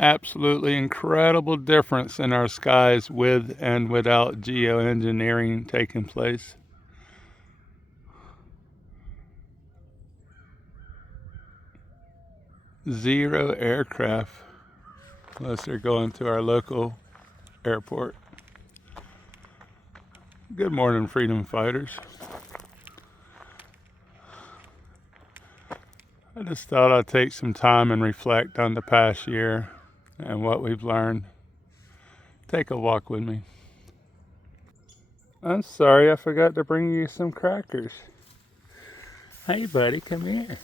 Absolutely incredible difference in our skies with and without geoengineering taking place. Zero aircraft unless they're going to our local airport. Good morning, freedom fighters. I just thought I'd take some time and reflect on the past year and what we've learned. Take a walk with me. I'm sorry, I forgot to bring you some crackers. Hey, buddy, come here.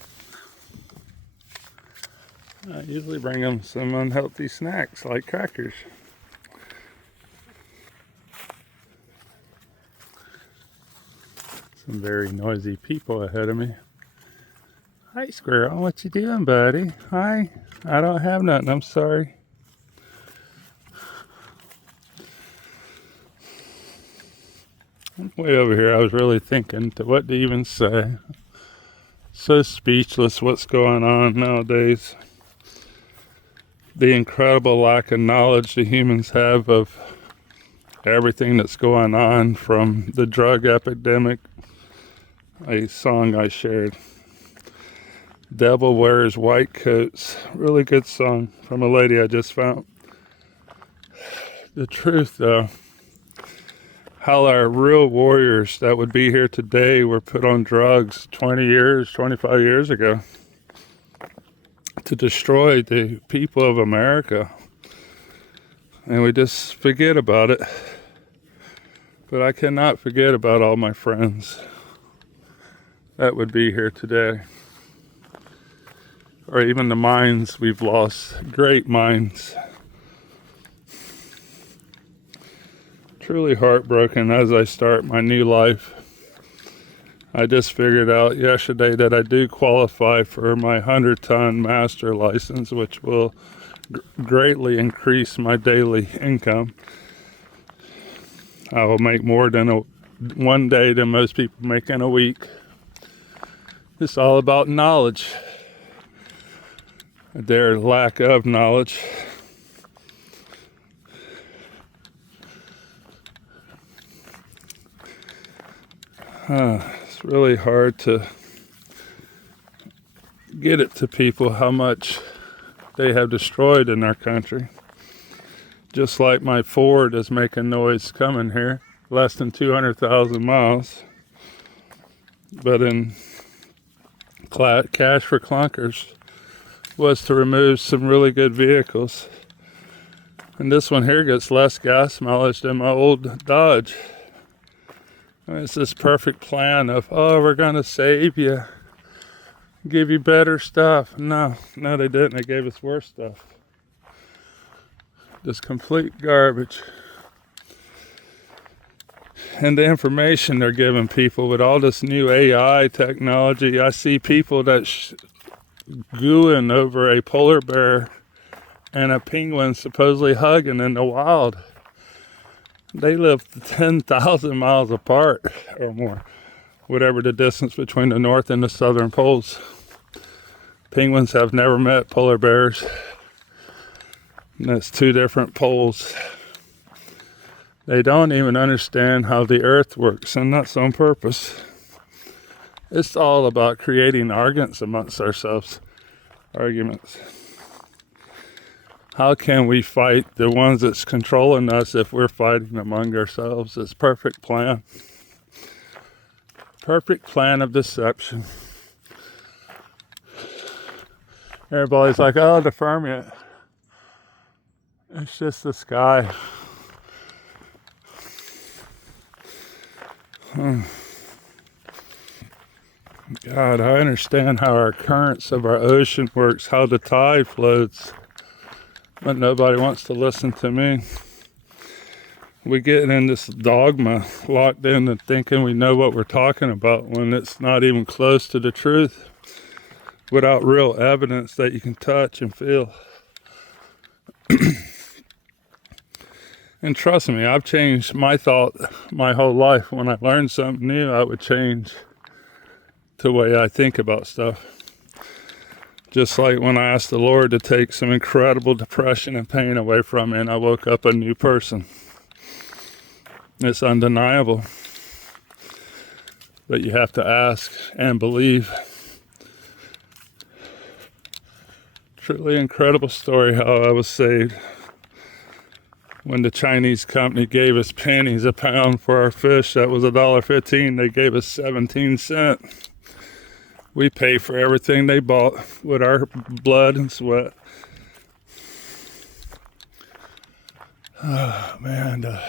I usually bring them some unhealthy snacks like crackers. Some very noisy people ahead of me. Hi, squirrel. What you doing, buddy? Hi. I don't have nothing. I'm sorry. Way over here, I was really thinking to what to even say. So speechless what's going on nowadays. The incredible lack of knowledge the humans have of everything that's going on, from the drug epidemic, a song I shared, Devil Wears White Coats, really good song from a lady I just found. The truth though, how our real warriors that would be here today were put on drugs 20 years, 25 years ago to destroy the people of America. And we just forget about it. But I cannot forget about all my friends that would be here today. Or even the minds we've lost, great minds. Truly heartbroken as I start my new life. I just figured out yesterday that I do qualify for my 100-ton master license, which will greatly increase my daily income. I will make more than one day than most people make in a week. It's all about knowledge. Their lack of knowledge. It's really hard to get it to people how much they have destroyed in our country. Just like my Ford is making noise coming here, less than 200,000 miles. But in Cash for Clunkers was to remove some really good vehicles. And this one here gets less gas mileage than my old Dodge. It's this perfect plan of, oh, we're going to save you, give you better stuff. No, they didn't. They gave us worse stuff. Just complete garbage. And the information they're giving people with all this new AI technology, I see people that gooing over a polar bear and a penguin supposedly hugging in the wild. They live 10,000 miles apart or more, whatever the distance between the north and the southern poles. Penguins have never met polar bears. And that's two different poles. They don't even understand how the earth works, and that's on purpose. It's all about creating arguments amongst ourselves. Arguments. How can we fight the ones that's controlling us if we're fighting among ourselves? It's perfect plan. Perfect plan of deception. Everybody's like, oh, the firmament. It's just the sky. God, I understand how our currents of our ocean works, how the tide floats. But nobody wants to listen to me. We get in this dogma, locked in and thinking we know what we're talking about when it's not even close to the truth, without real evidence that you can touch and feel. And trust me, I've changed my thought my whole life. When I learned something new, I would change the way I think about stuff. Just like when I asked the Lord to take some incredible depression and pain away from me, and I woke up a new person. It's undeniable. But you have to ask and believe. Truly incredible story how I was saved. When the Chinese company gave us pennies a pound for our fish, that was $1.15. They gave us 17 cents. We pay for everything they bought with our blood and sweat. Oh, man,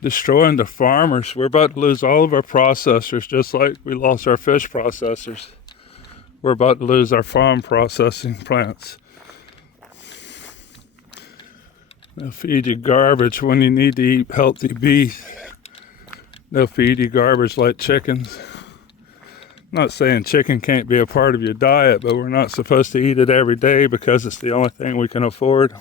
destroying the farmers. We're about to lose all of our processors, just like we lost our fish processors. We're about to lose our farm processing plants. They'll feed you garbage when you need to eat healthy beef. They'll feed you garbage like chickens. I'm not saying chicken can't be a part of your diet, but we're not supposed to eat it every day because it's the only thing we can afford.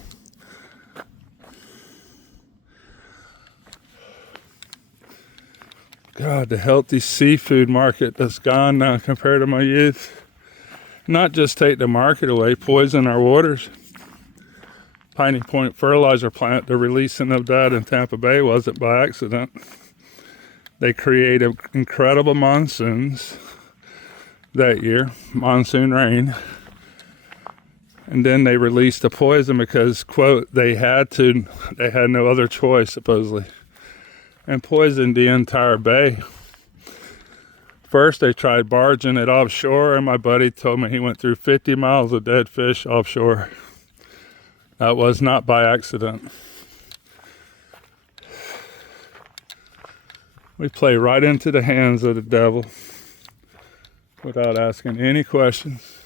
God, the healthy seafood market that's gone now compared to my youth. Not just take the market away, poison our waters. Piney Point fertilizer plant, the releasing of that in Tampa Bay wasn't by accident. They created incredible monsoons that year, monsoon rain. And then they released the poison because, quote, they had no other choice, supposedly. And poisoned the entire bay. First, they tried barging it offshore, and my buddy told me he went through 50 miles of dead fish offshore. That was not by accident. We play right into the hands of the devil without asking any questions.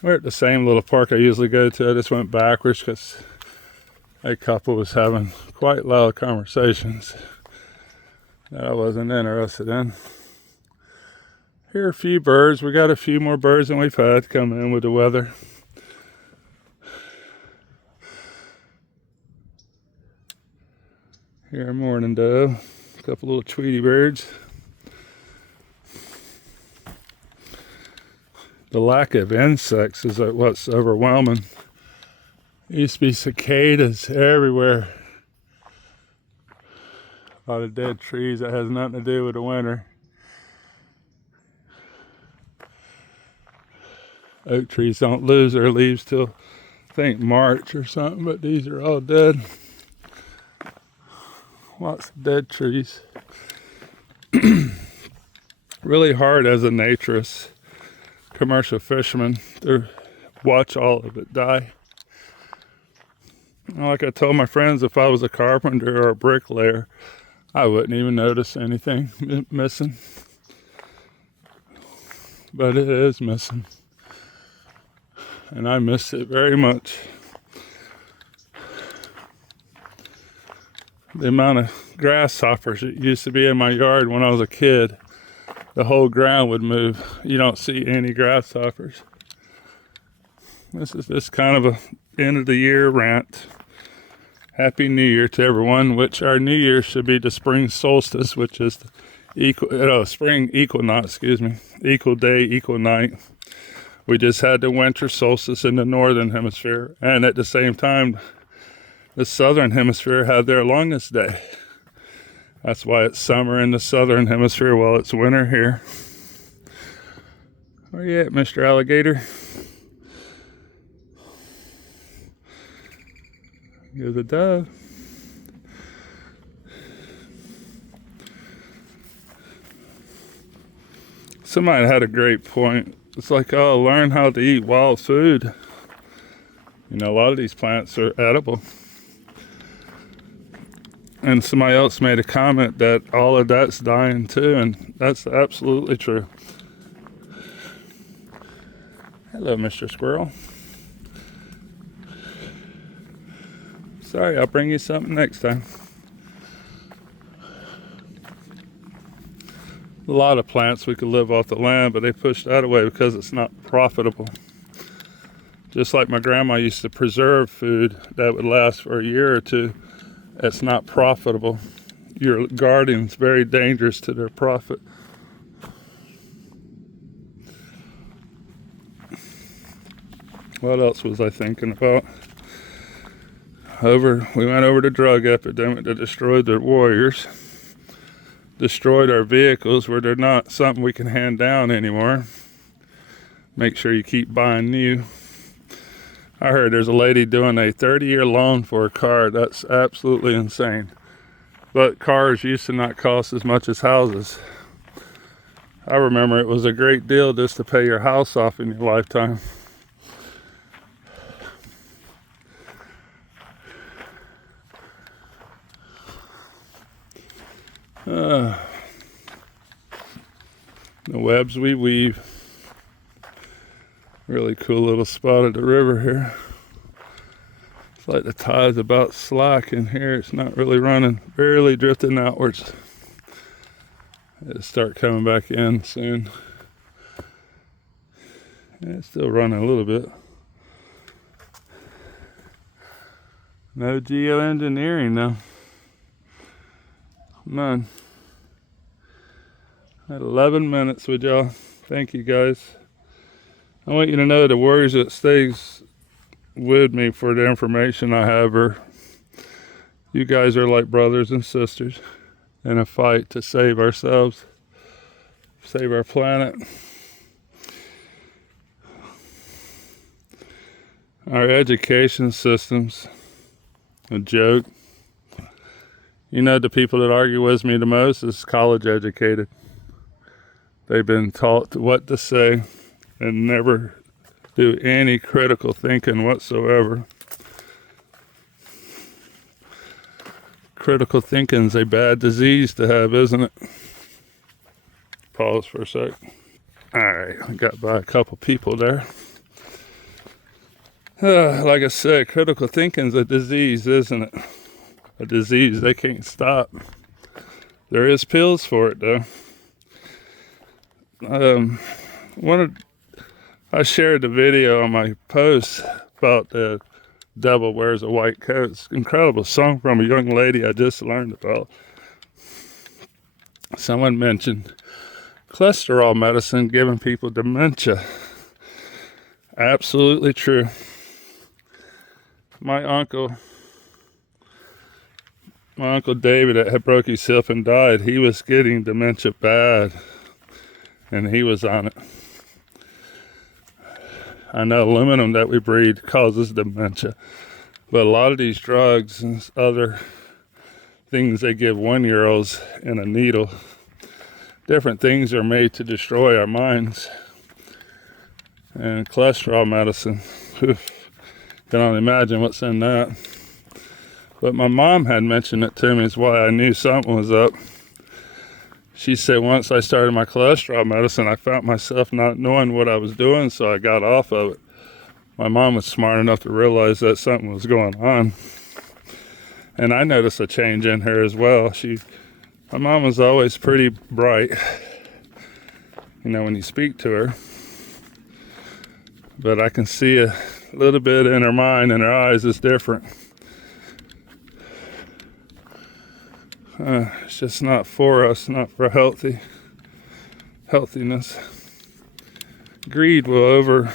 We're at the same little park I usually go to. I just went backwards because a couple was having quite loud conversations that I wasn't interested in. Here are a few birds. We got a few more birds than we've had come in with the weather. Here, morning dove. A couple little Tweety birds. The lack of insects is what's overwhelming. There used to be cicadas everywhere. A lot of dead trees that has nothing to do with the winter. Oak trees don't lose their leaves till, I think, March or something, but these are all dead. Lots of dead trees. Really hard as a naturist, commercial fisherman, to watch all of it die. Like I told my friends, if I was a carpenter or a bricklayer, I wouldn't even notice anything missing. But it is missing. And I miss it very much. The amount of grasshoppers that used to be in my yard when I was a kid, the whole ground would move. You don't see any grasshoppers. This is just kind of a end of the year rant. Happy New Year to everyone, which our New Year should be the spring solstice, which is the spring equinox, equal day, equal night. We just had the winter solstice in the northern hemisphere, and at the same time, the southern hemisphere had their longest day. That's why it's summer in the southern hemisphere while it's winter here. Where you at, Mr. Alligator? Here's a dove. Somebody had a great point. It's like, oh, learn how to eat wild food. You know, a lot of these plants are edible. And somebody else made a comment that all of that's dying too, and that's absolutely true. Hello, Mr. Squirrel. Sorry, I'll bring you something next time. A lot of plants we could live off the land, but they pushed that away because it's not profitable. Just like my grandma used to preserve food that would last for a year or two. It's not profitable. Your garden's very dangerous to their profit. What else was I thinking about? We went over the drug epidemic that destroyed the warriors, destroyed our vehicles where they're not something we can hand down anymore. Make sure you keep buying new. I heard there's a lady doing a 30-year loan for a car. That's absolutely insane. But cars used to not cost as much as houses. I remember it was a great deal just to pay your house off in your lifetime. The webs we weave. Really cool little spot of the river here. It's like the tide's about slack in here. It's not really running, barely drifting outwards. It'll start coming back in soon. Yeah, it's still running a little bit. No geoengineering though. None. At 11 minutes with y'all. Thank you guys. I want you to know the warriors that stays with me for the information I have you guys are like brothers and sisters in a fight to save ourselves, save our planet. Our education system's a joke. You know, the people that argue with me the most is college educated. They've been taught what to say and never do any critical thinking whatsoever. Critical thinking's a bad disease to have, isn't it? Pause for a sec. Alright, I got by a couple people there. Like I said, critical thinking's a disease, isn't it? A disease they can't stop. There is pills for it though. I shared the video on my post about the devil wears a white coat. It's an incredible song from a young lady I just learned about. Someone mentioned cholesterol medicine giving people dementia. Absolutely true. My uncle David that had broke his hip and died, he was getting dementia bad, and he was on it. I know aluminum that we breathe causes dementia, but a lot of these drugs and other things they give 1-year-olds in a needle, different things are made to destroy our minds. And cholesterol medicine, can only imagine what's in that. But my mom had mentioned it to me, is why I knew something was up. She said once I started my cholesterol medicine, I found myself not knowing what I was doing, so I got off of it. My mom was smart enough to realize that something was going on. And I noticed a change in her as well. My mom was always pretty bright, you know, when you speak to her. But I can see a little bit in her mind and her eyes is different. It's just not for us, not for healthiness. Greed will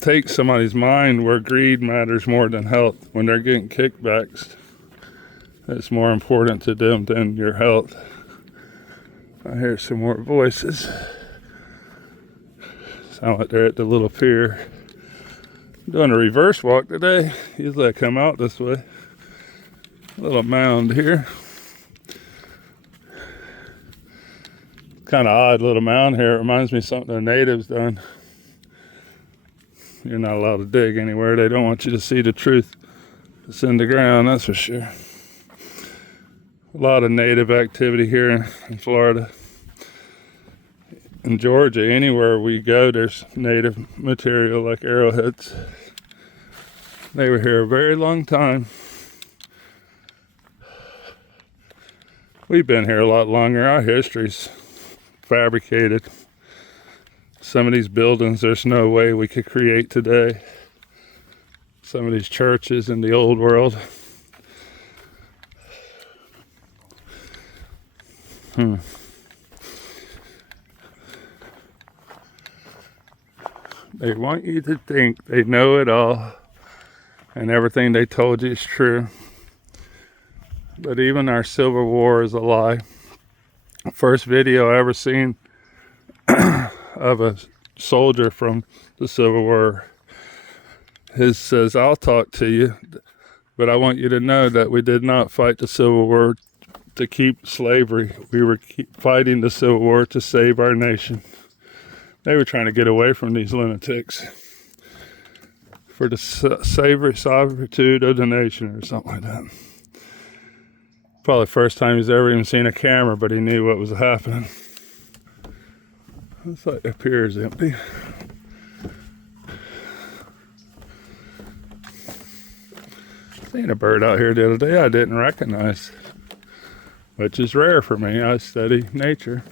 take somebody's mind where greed matters more than health. When they're getting kickbacks, it's more important to them than your health. I hear some more voices. Sound like they're at the little pier. I'm doing a reverse walk today. Usually I come out this way. Little mound here. Kind of odd little mound here. It reminds me of something the natives done. You're not allowed to dig anywhere. They don't want you to see the truth that's in the ground, that's for sure. A lot of native activity here in Florida. In Georgia, anywhere we go, there's native material like arrowheads. They were here a very long time. We've been here a lot longer. Our history's fabricated. Some of these buildings, there's no way we could create today. Some of these churches in the old world. They want you to think they know it all and everything they told you is true. But even our Civil War is a lie. First video I ever seen of a soldier from the Civil War, his says, "I'll talk to you, but I want you to know that we did not fight the Civil War to keep slavery. We were fighting the Civil War to save our nation." They were trying to get away from these lunatics for the sovereignty of the nation or something like that. Probably the first time he's ever even seen a camera, but he knew what was happening. Looks like the pier is empty. Seen a bird out here the other day I didn't recognize, which is rare for me. I study nature.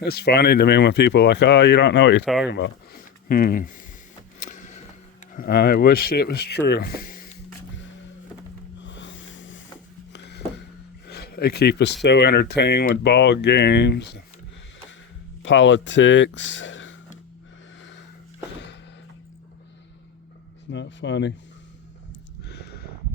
It's funny to me when people are like, "Oh, you don't know what you're talking about." I wish it was true. They keep us so entertained with ball games, politics. It's not funny.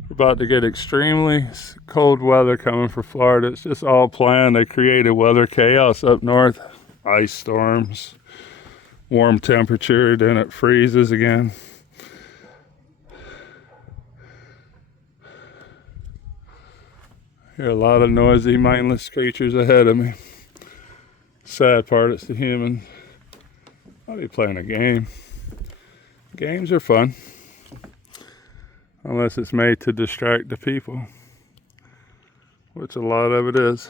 We're about to get extremely cold weather coming for Florida. It's just all planned. They created weather chaos up north. Ice storms, warm temperature, then it freezes again. Hear a lot of noisy, mindless creatures ahead of me. Sad part, it's the human. I'll be playing a game. Games are fun, unless it's made to distract the people, which a lot of it is.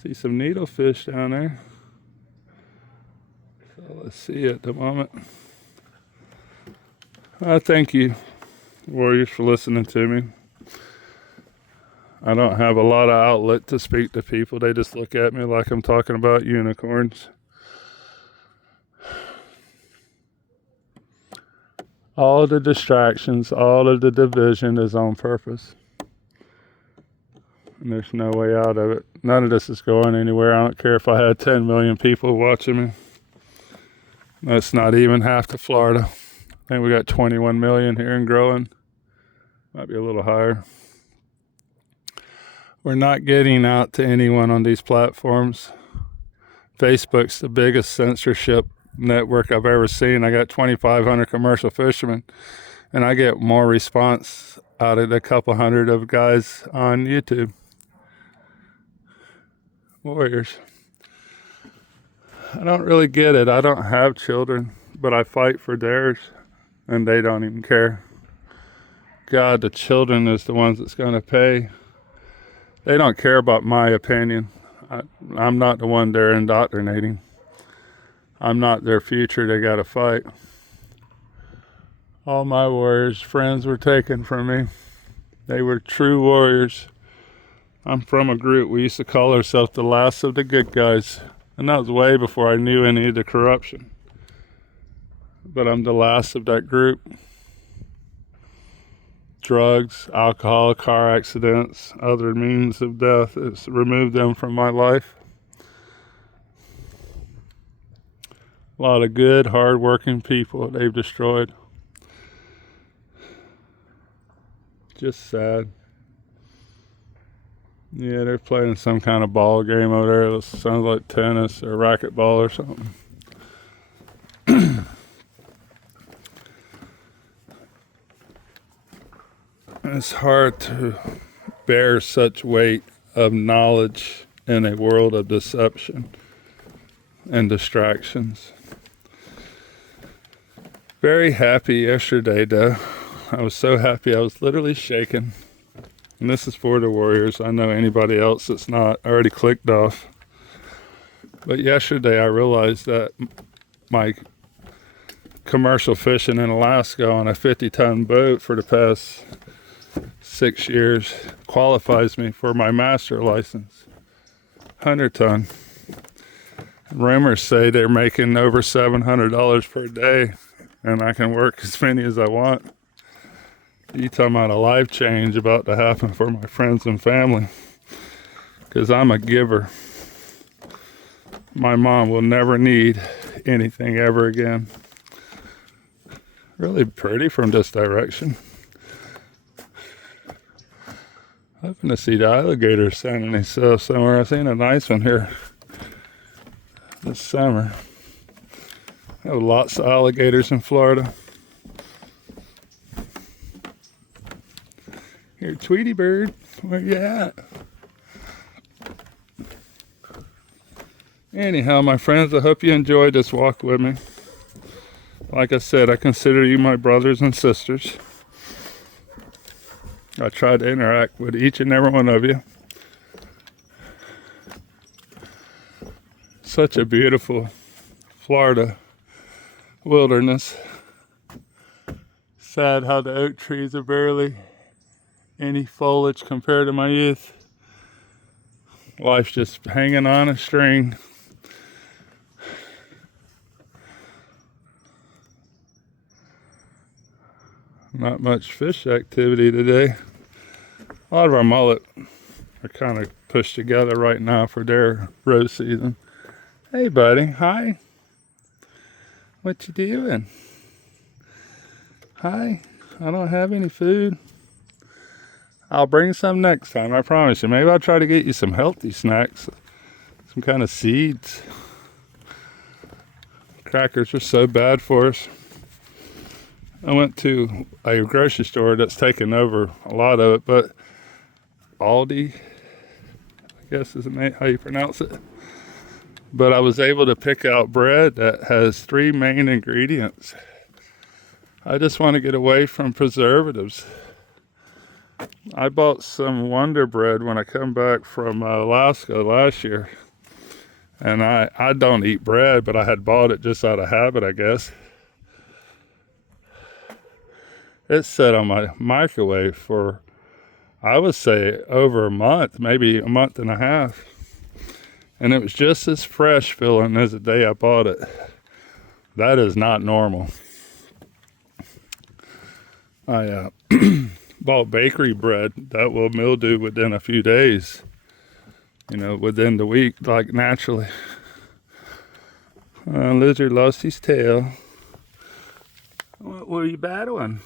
See some needlefish down there. So let's see at the moment. Thank you, warriors, for listening to me. I don't have a lot of outlet to speak to people. They just look at me like I'm talking about unicorns. All the distractions, all of the division is on purpose. And there's no way out of it. None of this is going anywhere. I don't care if I had 10 million people watching me. That's not even half to Florida. I think we got 21 million here and growing. Might be a little higher. We're not getting out to anyone on these platforms. Facebook's the biggest censorship network I've ever seen. I got 2,500 commercial fishermen, and I get more response out of the couple hundred of guys on YouTube. Warriors. I don't really get it. I don't have children, but I fight for theirs, and they don't even care. God, the children is the ones that's going to pay. They don't care about my opinion. I'm not the one they're indoctrinating. I'm not their future. They got to fight. All my warriors, friends, were taken from me. They were true warriors. I'm from a group, we used to call ourselves the last of the good guys. And that was way before I knew any of the corruption. But I'm the last of that group. Drugs, alcohol, car accidents, other means of death, it's removed them from my life. A lot of good, hard-working people they've destroyed. Just sad. Yeah, they're playing some kind of ball game over there. It sounds like tennis or racquetball or something. It's hard to bear such weight of knowledge in a world of deception and distractions. Very happy yesterday, though. I was so happy I was literally shaking. And this is for the warriors. I know anybody else that's not already clicked off. But yesterday I realized that my commercial fishing in Alaska on a 50-ton boat for the past 6 years qualifies me for my master license. 100-ton. Rumors say they're making over $700 per day, and I can work as many as I want. You talking about a life change about to happen for my friends and family, because I'm a giver. my mom will never need anything ever again. Really pretty from this direction. Hoping to see the alligators sunning themselves somewhere. I've seen a nice one here this summer. Have lots of alligators in Florida. Here, Tweety Bird, where you at? Anyhow, my friends, I hope you enjoyed this walk with me. Like I said, I consider you my brothers and sisters. I try to interact with each and every one of you. Such a beautiful Florida wilderness. Sad how the oak trees are barely any foliage compared to my youth. Life's just hanging on a string. Not much fish activity today. A lot of our mullet are kind of pushed together right now for their roe season. Hey buddy, hi. What you doing? Hi, I don't have any food. I'll bring some next time, I promise you. Maybe I'll try to get you some healthy snacks. Some kind of seeds. Crackers are so bad for us. I went to a grocery store that's taken over a lot of it, but Aldi, I guess isn't how you pronounce it. But I was able to pick out bread that has 3 main ingredients. I just want to get away from preservatives. I bought some Wonder Bread when I come back from Alaska last year. And I don't eat bread, but I had bought it just out of habit, I guess. It's set on my microwave for, I would say, over a month, maybe a month and a half. And it was just as fresh feeling as the day I bought it. That is not normal. I bought bakery bread that will mildew within a few days. You know, within the week, like naturally. Lizard lost his tail. What were you battling?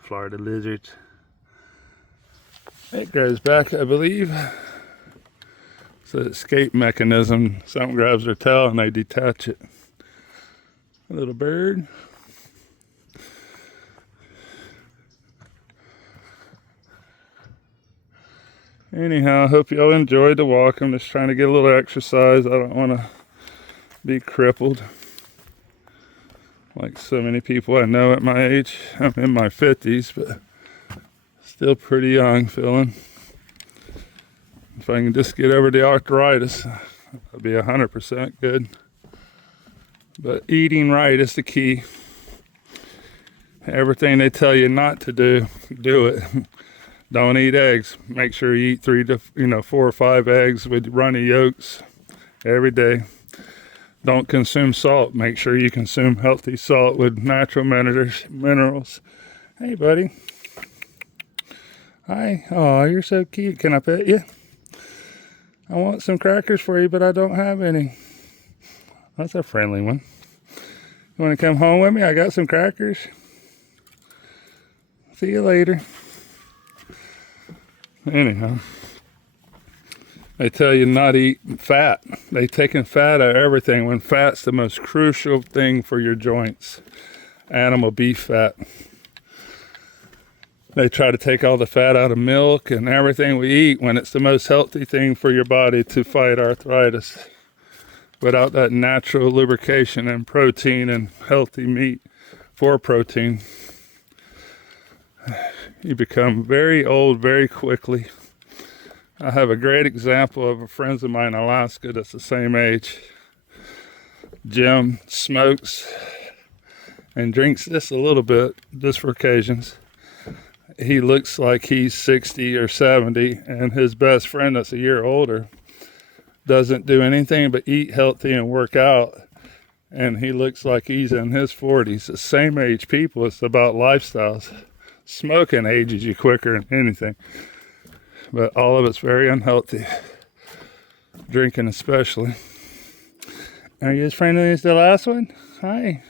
Florida lizards. It goes back, I believe. It's an escape mechanism. Something grabs their tail and they detach it. A little bird. Anyhow, I hope y'all enjoyed the walk. I'm just trying to get a little exercise. I don't want to be crippled like so many people I know at my age. I'm in my 50s, but still pretty young feeling. If I can just get over the arthritis, I'll be 100% good. But eating right is the key. Everything they tell you not to do, do it. Don't eat eggs. Make sure you eat 4 or 5 eggs with runny yolks every day. Don't consume salt. Make sure you consume healthy salt with natural minerals. Hey, buddy. Hi. Oh, you're so cute. Can I pet you? I want some crackers for you, but I don't have any. That's a friendly one. You want to come home with me? I got some crackers. See you later. Anyhow, they tell you not to eat fat. They've taken fat out of everything when fat's the most crucial thing for your joints. Animal beef fat. They try to take all the fat out of milk and everything we eat when it's the most healthy thing for your body to fight arthritis. Without that natural lubrication and protein and healthy meat for protein, you become very old very quickly. I have a great example of a friend of mine in Alaska that's the same age. Jim smokes and drinks just a little bit, just for occasions. He looks like he's 60 or 70, and his best friend that's a year older doesn't do anything but eat healthy and work out, and he looks like he's in his 40s. The same age people, it's about lifestyles. Smoking ages you quicker than anything, but all of it's very unhealthy. drinking especially. Are you as friendly as the last one? Hi.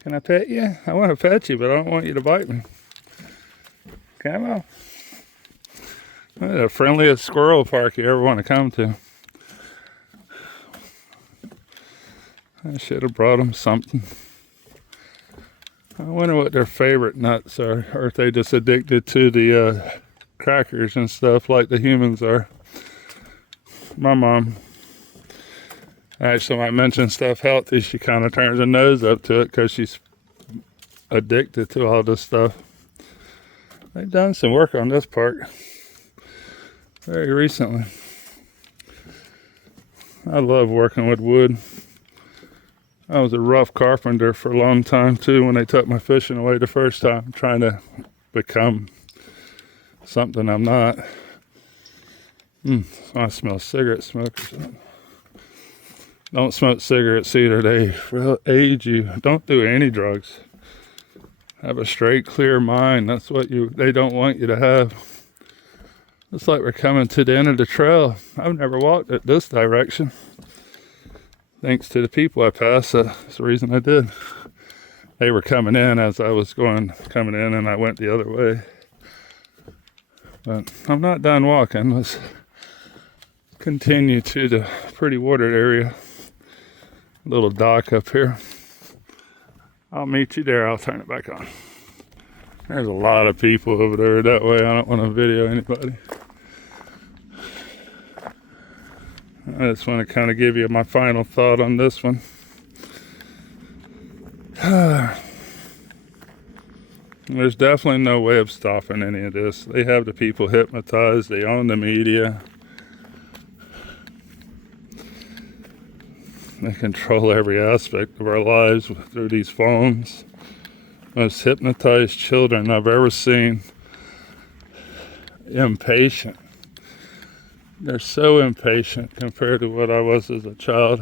Can I pet you? I want to pet you, but I don't want you to bite me. Come on. The friendliest squirrel park you ever want to come to. I should have brought them something. I wonder what their favorite nuts are, or if they just addicted to the crackers and stuff like the humans are. My mom, actually, when I mention stuff healthy, she kind of turns her nose up to it because she's addicted to all this stuff. They've done some work on this park very recently. I love working with wood. I was a rough carpenter for a long time too when they took my fishing away the first time, trying to become something I'm not. I smell cigarette smoke or something. Don't smoke cigarettes either. They will age you. Don't do any drugs. Have a straight, clear mind. That's what they don't want you to have. It's like we're coming to the end of the trail. I've never walked it this direction. Thanks to the people I passed, that's the reason I did. They were coming in as I was coming in, and I went the other way. But I'm not done walking. Let's continue to the pretty watered area. Little dock up here. I'll meet you there. I'll turn it back on. There's a lot of people over there that way. I don't want to video anybody. I just want to kind of give you my final thought on this one. There's definitely no way of stopping any of this. They have the people hypnotized. They own the media. They control every aspect of our lives through these phones. Most hypnotized children I've ever seen. Impatient. They're so impatient compared to what I was as a child.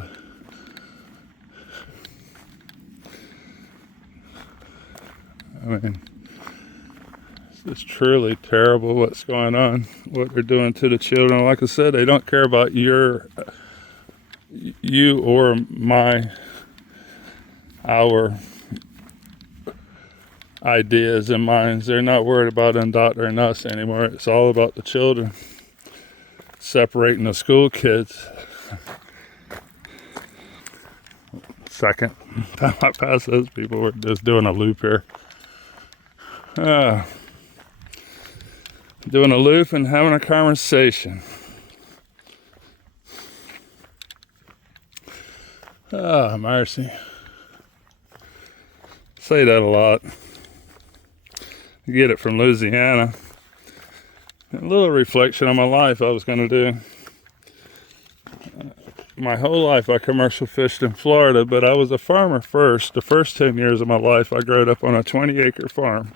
I mean, it's truly terrible what's going on, what they're doing to the children. Like I said, they don't care about you or our ideas and minds. They're not worried about indoctrinating us anymore. It's all about the children. Separating the school kids. Second time I pass those people, we're just doing a loop here. Doing a loop and having a conversation. Mercy. Say that a lot. You get it from Louisiana. A little reflection on my life I was going to do. My whole life I commercial fished in Florida, but I was a farmer first. The first 10 years of my life I grew up on a 20-acre farm.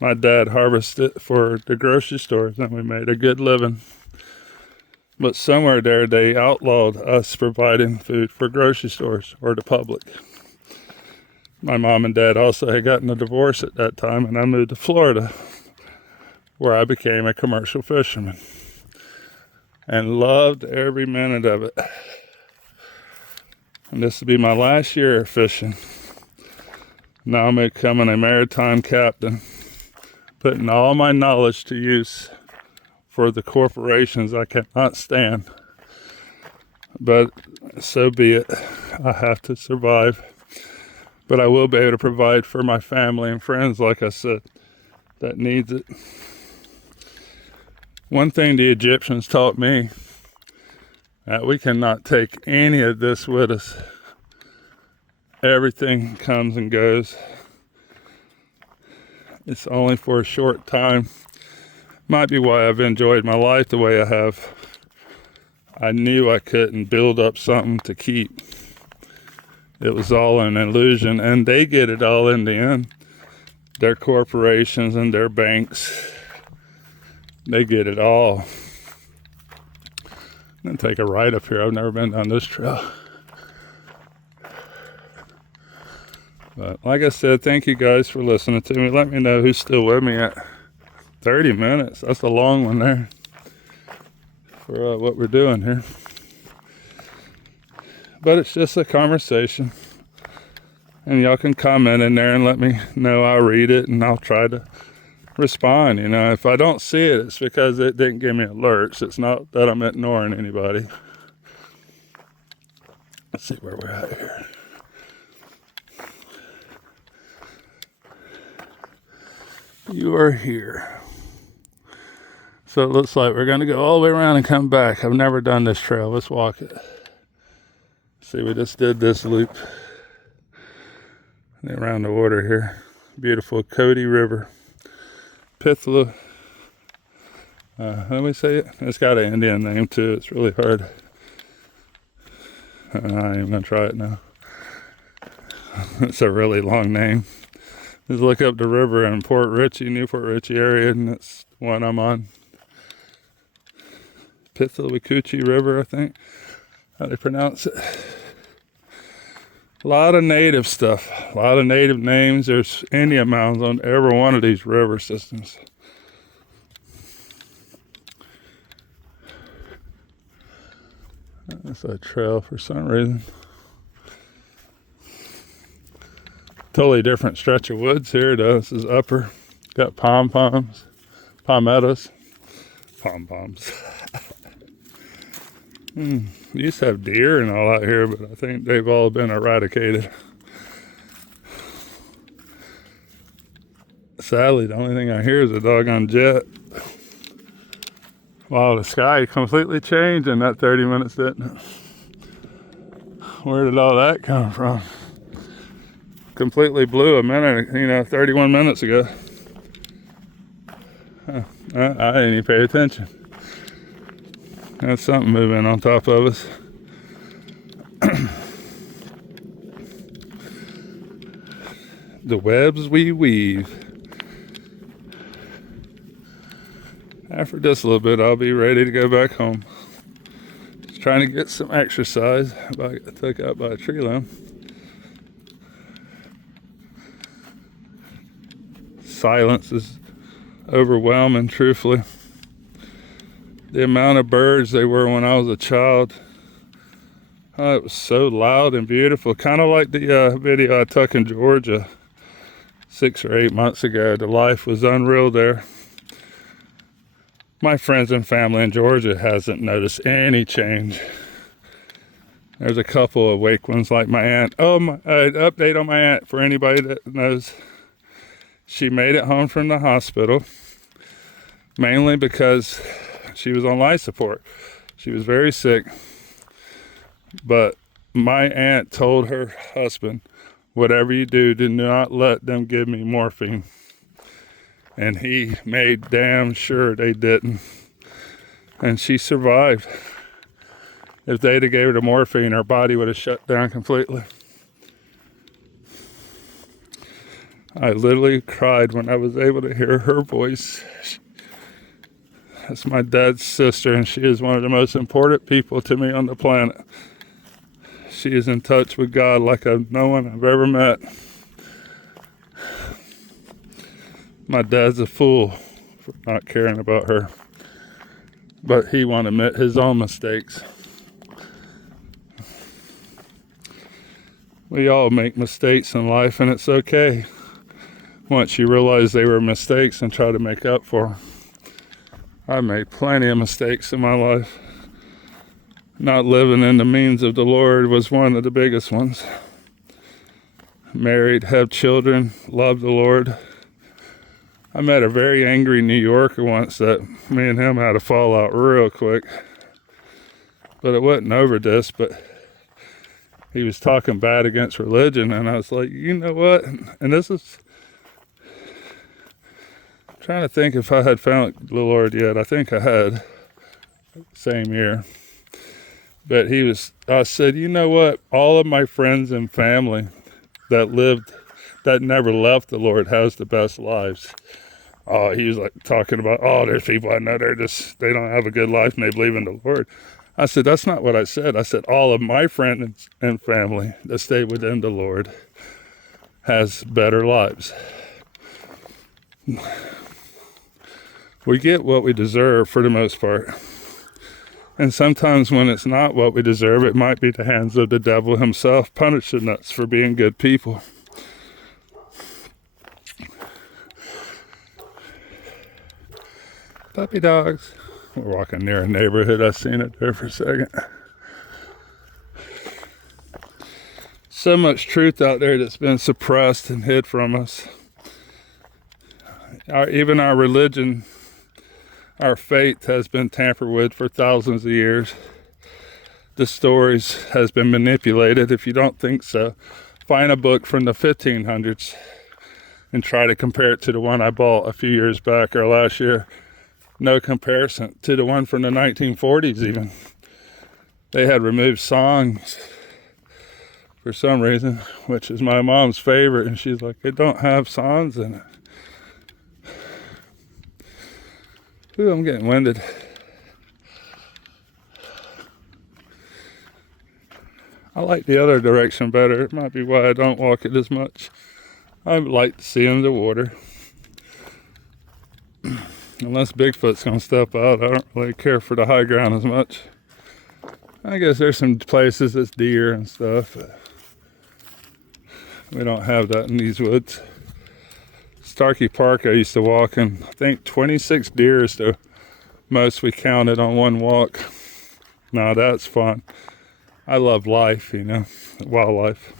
My dad harvested it for the grocery stores and we made a good living. But somewhere there they outlawed us providing food for grocery stores or the public. My mom and dad also had gotten a divorce at that time and I moved to Florida, where I became a commercial fisherman and loved every minute of it. And this will be my last year of fishing. Now I'm becoming a maritime captain, putting all my knowledge to use for the corporations I cannot stand. But so be it. I have to survive. But I will be able to provide for my family and friends, like I said, that needs it. One thing the Egyptians taught me, that we cannot take any of this with us. Everything comes and goes. It's only for a short time. Might be why I've enjoyed my life the way I have. I knew I couldn't build up something to keep. It was all an illusion, and they get it all in the end. Their corporations and their banks. They get it all. I'm going to take a ride up here. I've never been down this trail. But like I said, thank you guys for listening to me. Let me know who's still with me at 30 minutes. That's a long one there. for what we're doing here. But it's just a conversation. And y'all can comment in there and let me know. I'll read it and I'll try to respond. You know, if I don't see it, it's because it didn't give me alerts. It's not that I'm ignoring anybody. Let's see where we're at here. You are here. So it looks like we're going to go all the way around and come back. I've never done this trail. Let's walk it. See, we just did this loop. And around the water here. Beautiful Cody River. Pithla. Let me say it. It's got an Indian name too. It's really hard. I ain't even going to try it now. It's a really long name. Just look up the river in Port Richey, New Port Richey area, and that's the one I'm on. Pithiwikuchi River, I think. How do they pronounce it? A lot of native stuff. A lot of native names. There's Indian mounds on every one of these river systems. That's a trail for some reason. Totally different stretch of woods here though. This is upper. Got pom-poms, palmettos, pom-poms. We used to have deer and all out here, but I think they've all been eradicated. Sadly, the only thing I hear is a doggone jet. Wow, the sky completely changed in that 30 minutes, didn't it? Where did all that come from? Completely blue a minute, 31 minutes ago. I didn't even pay attention. That's something moving on top of us. The webs we weave. After just a little bit, I'll be ready to go back home. Just trying to get some exercise. I got took out by a tree limb. Silence is overwhelming, truthfully. The amount of birds they were when I was a child. Oh, it was so loud and beautiful. Kind of like the video I took in Georgia 6 or 8 months ago. The life was unreal there. My friends and family in Georgia hasn't noticed any change. There's a couple of awake ones like my aunt. Update on my aunt for anybody that knows. She made it home from the hospital, mainly because she was on life support. She was very sick. But my aunt told her husband, whatever you do not let them give me morphine. And he made damn sure they didn't. And she survived. If they'd have gave her the morphine, her body would have shut down completely. I literally cried when I was able to hear her voice. That's my dad's sister, and she is one of the most important people to me on the planet. She is in touch with God like no one I've ever met. My dad's a fool for not caring about her. But he won't admit his own mistakes. We all make mistakes in life, and it's okay. Once you realize they were mistakes and try to make up for them. I made plenty of mistakes in my life. Not living in the means of the Lord was one of the biggest ones. Married, have children, love the Lord. I met a very angry New Yorker once that me and him had a fallout real quick. But it wasn't over this, but he was talking bad against religion, and I was like, you know what? And this is... trying to think if I had found the Lord yet. I think I had. Same year. But I said, you know what? All of my friends and family that never left the Lord has the best lives. He was like talking about, there's people I know, they don't have a good life and they believe in the Lord. I said, that's not what I said. I said, all of my friends and family that stay within the Lord has better lives. We get what we deserve for the most part. And sometimes when it's not what we deserve, it might be the hands of the devil himself punishing us for being good people. Puppy dogs. We're walking near a neighborhood. I seen it there for a second. So much truth out there that's been suppressed and hid from us. Even our religion, our faith has been tampered with for thousands of years. The stories has been manipulated. If you don't think so, find a book from the 1500s and try to compare it to the one I bought a few years back or last year. No comparison to the one from the 1940s even. They had removed songs for some reason, which is my mom's favorite, and she's like, they don't have songs in it. Ooh, I'm getting winded. I like the other direction better. It might be why I don't walk it as much. I like to see in the water. Unless Bigfoot's gonna step out, I don't really care for the high ground as much. I guess there's some places that's deer and stuff, but we don't have that in these woods. Starkey Park I used to walk in, I think 26 deer is the most we counted on one walk. Now that's fun. I love life, you know, wildlife.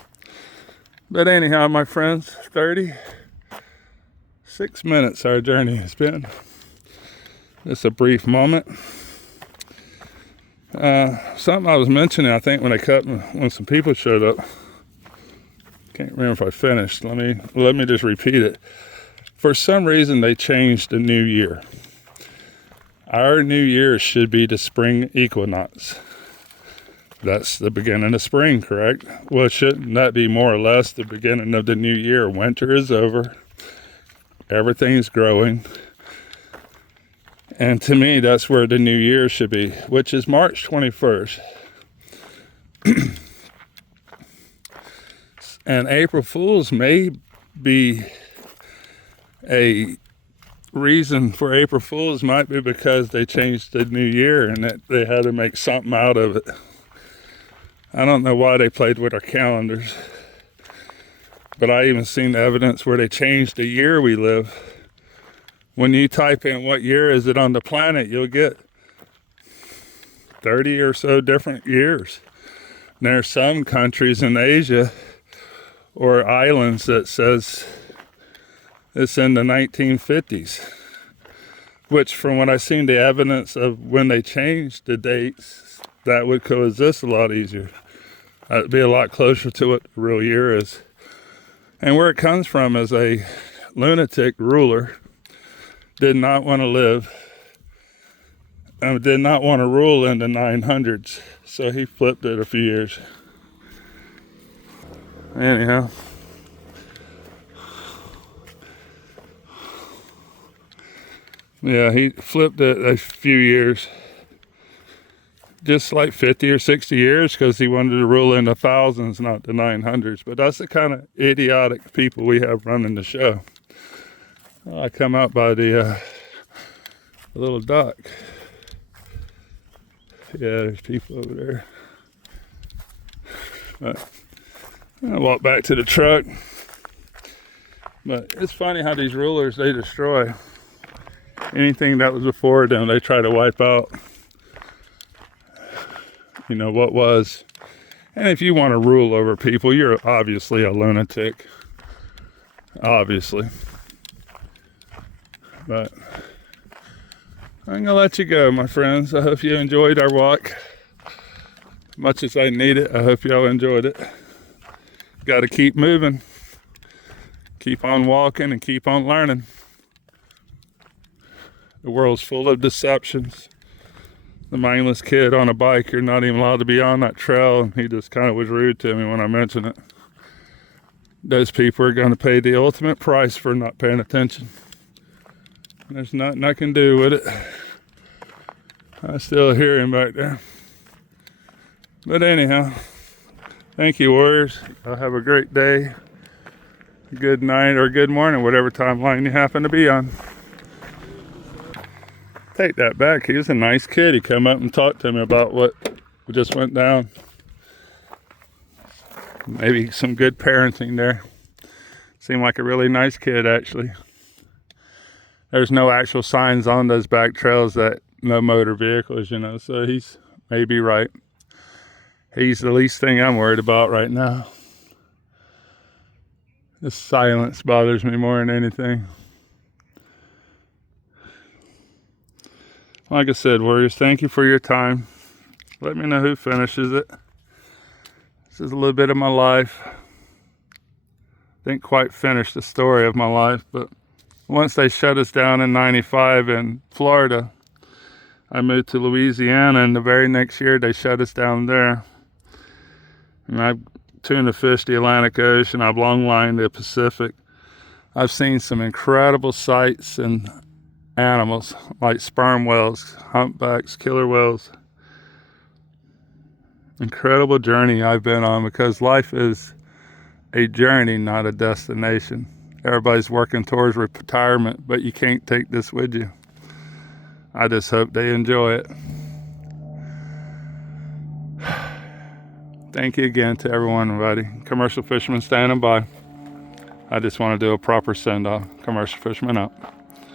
But anyhow, my friends, 36 minutes our journey has been. Just a brief moment. Something I was mentioning, I think, when some people showed up. Can't remember if I finished. Let me just repeat it. For some reason, they changed the new year. Our new year should be the spring equinox. That's the beginning of spring, correct? Well, shouldn't that be more or less the beginning of the new year? Winter is over. Everything's growing. And to me, that's where the new year should be, which is March 21st. And April Fools may be a reason for April Fools might be because they changed the new year and that they had to make something out of it. I don't know why they played with our calendars, but I even seen evidence where they changed the year we live. When you type in what year is it on the planet, you'll get 30 or so different years. And there are some countries in Asia or islands that says it's in the 1950s, which from what I've seen the evidence of when they changed the dates, that would coexist a lot easier. That'd be a lot closer to what the real year is. And where it comes from is a lunatic ruler did not want to live and did not want to rule in the 900s. So he flipped it a few years. Anyhow. Yeah, he flipped it a few years. Just like 50 or 60 years because he wanted to rule in the thousands, not the 900s. But that's the kind of idiotic people we have running the show. I come out by the little dock. Yeah, there's people over there. But I walk back to the truck. But it's funny how these rulers, they destroy anything that was before them. They try to wipe out, you know, what was. And if you want to rule over people, you're obviously a lunatic. Obviously. But I'm going to let you go, my friends. I hope you enjoyed our walk. Much as I need it, I hope y'all enjoyed it. Got to keep moving. Keep on walking and keep on learning. The world's full of deceptions. The mindless kid on a bike, you're not even allowed to be on that trail, and he just kind of was rude to me when I mentioned it. Those people are going to pay the ultimate price for not paying attention. There's nothing I can do with it. I still hear him back there. But anyhow, thank you, warriors. I'll have a great day, good night, or good morning, whatever timeline you happen to be on. take that back. He was a nice kid. He came up and talked to me about what just went down. Maybe some good parenting there. Seemed like a really nice kid, actually. There's no actual signs on those back trails that no motor vehicles, so he's maybe right. He's the least thing I'm worried about right now. The silence bothers me more than anything. Like I said, warriors, thank you for your time. Let me know who finishes it. This is a little bit of my life. Didn't quite finish the story of my life, but once they shut us down in 95 in Florida, I moved to Louisiana, and the very next year they shut us down there. And I've tuna fished the Atlantic Ocean. I've long lined the Pacific. I've seen some incredible sights and animals like sperm whales, humpbacks, killer whales. Incredible journey I've been on, because life is a journey, not a destination. Everybody's working towards retirement, but you can't take this with you. I just hope they enjoy it. Thank you again to everyone, everybody. Commercial fishermen standing by. I just want to do a proper send-off. Commercial fishermen out.